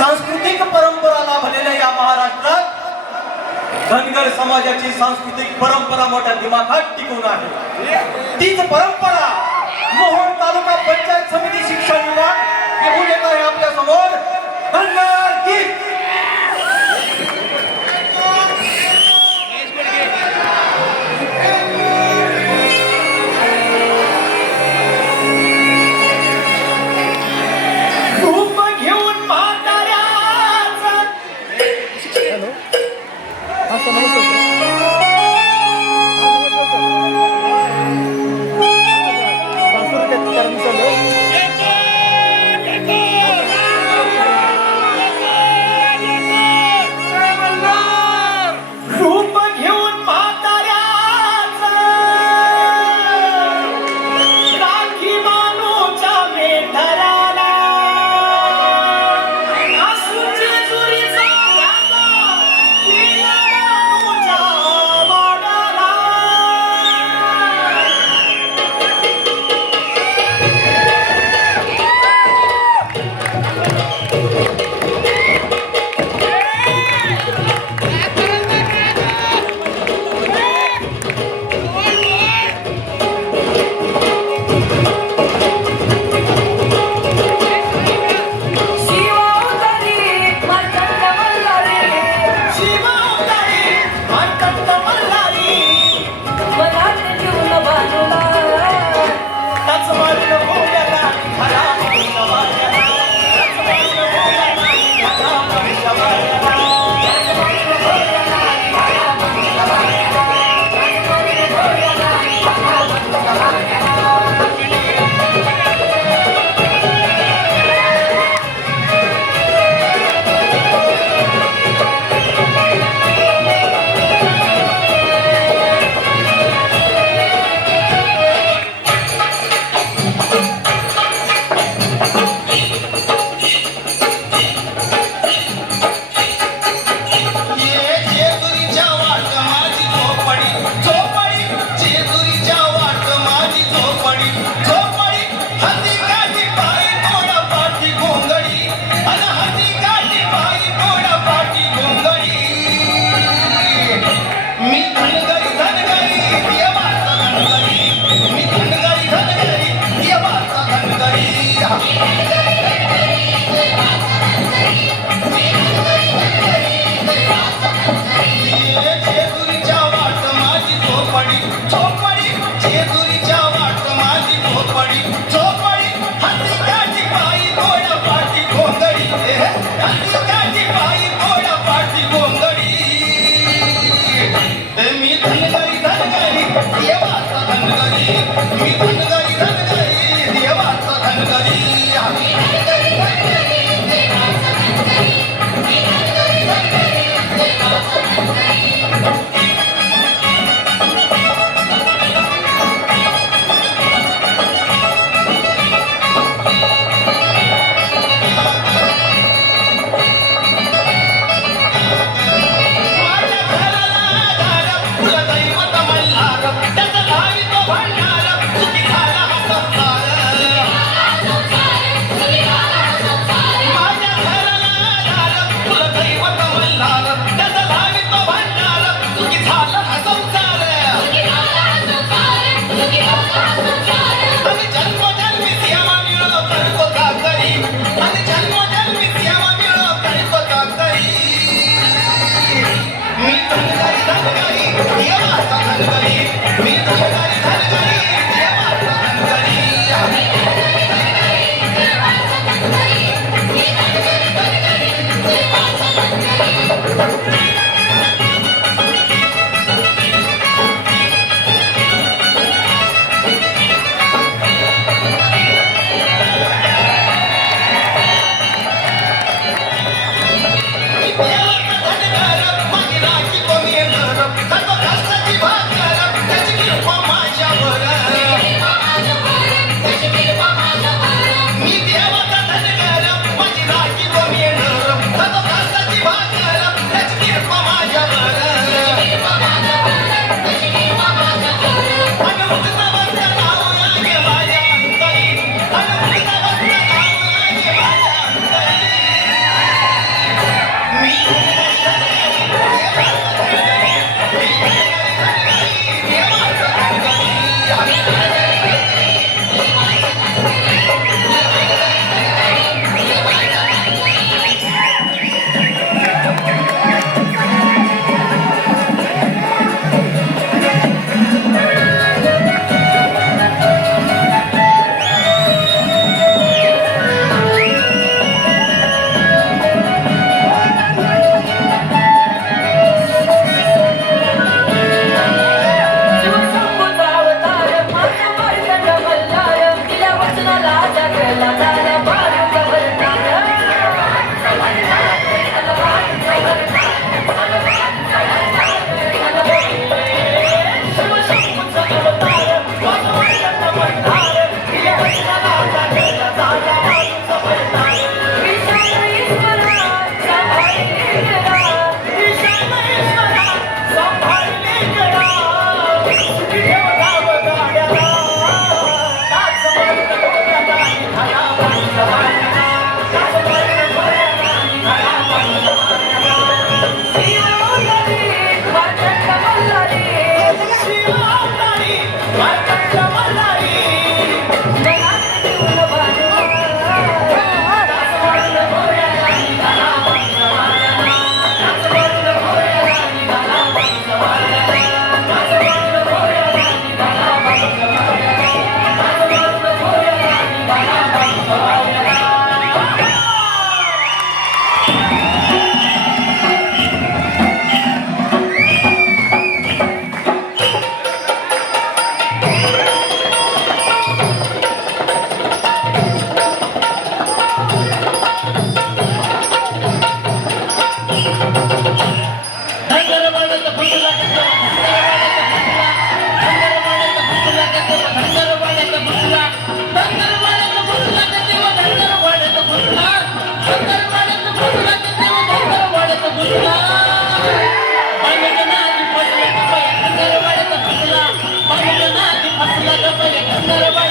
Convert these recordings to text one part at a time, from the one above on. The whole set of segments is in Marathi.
सांस्कृतिक परंपरा लाभलेल्या या महाराष्ट्रात धनगर समाजाची सांस्कृतिक परंपरा मोठ्या दिमाखात टिकून आहे. तीच परंपरा मोहोळ तालुका पंचायत समिती शिक्षण विभाग घेऊन येत आहे आपल्यासमोर. धनगर गीत.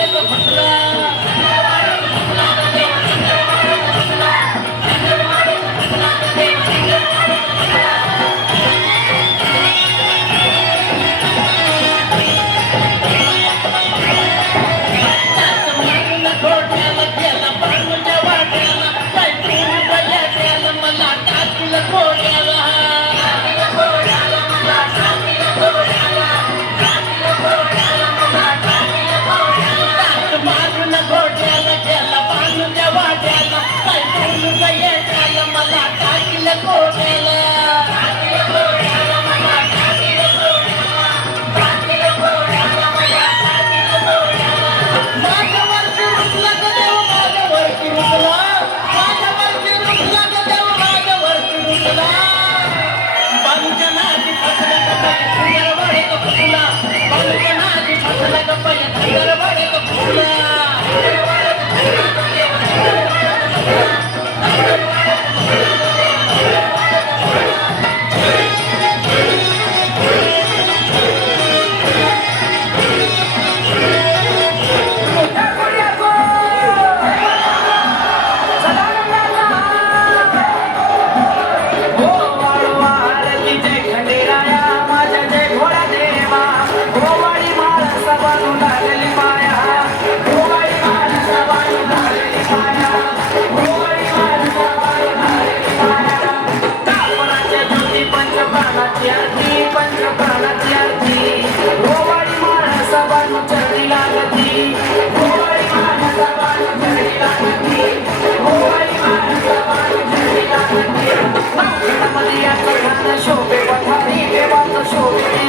அழைக்கப்பட்டுள்ளார்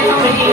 الحمد